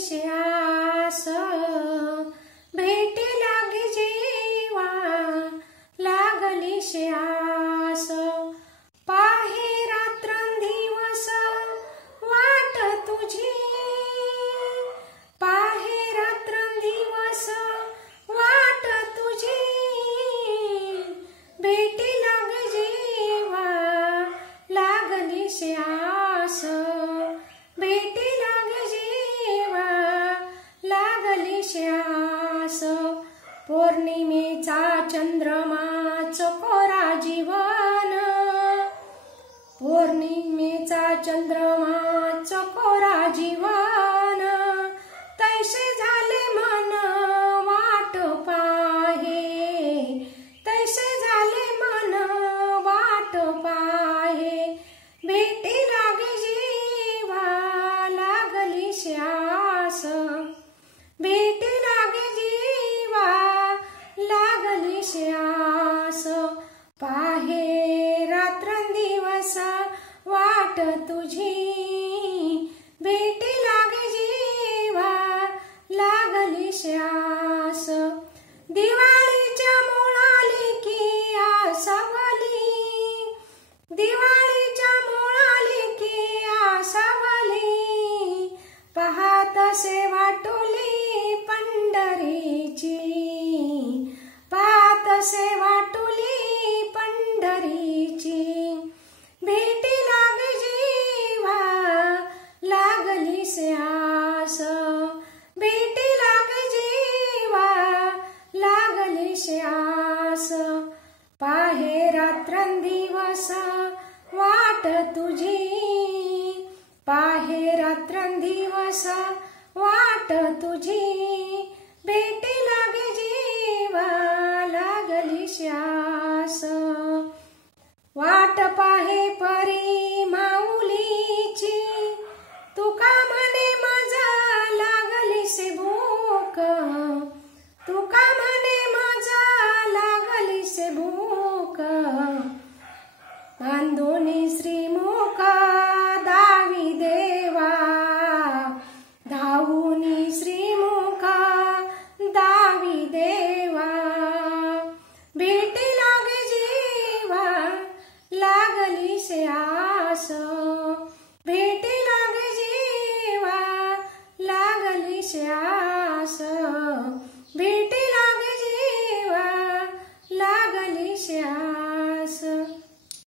शे आस, भेटी लागे जेवा लागली शे आस। पाहे रात्रंदिवस वाट तुझी, पाहे रात्रंदिवस वाट तुझी, भेटी लागे जेवा लागली शे आस, भेटी लागे जेवा लागली शे आस। पौर्णिमेचा चंद्रमा चकोरा जीवन, पौर्णिमेचा चंद्रमा चकोरा जीवन, तैसे झाले मन वाट पाहे, तैसे झाले मन वाट पाहे, भेटी लागे जेवा लागली शे आस, भेटी लागे जेवा लागली शे आस। पाहे रात्रंदिवस वाट तुझी, भेटी लागे जेवा लागली शे आस। दिवाळीच्या मुळाली की आसावली, दिवाळीच्या मुळाली की आसावली, पाहतसे वाटुली पंढरीची, पाहतसे वाटुली पंढरीची, भेटी लागे जेवा लागली शे आस, भेटी लागे जेवा लागली शे आस। पाहे रात्रंदिवस वाट तुझी, पाहे रात्रंदिवस वाट तुझी, भेटी लागे जेवा लागली शे आस। वाट पाहे परी माऊलीची, तुका म्हणे माझा लागली शे भूक, तुका म्हणे माझा लागली शे भूक, बांधोनी श्रीमुख दावी देवा, धावूनी श्रीमुख दावी देवा, भेटी लागे जेवा लागली शे आस।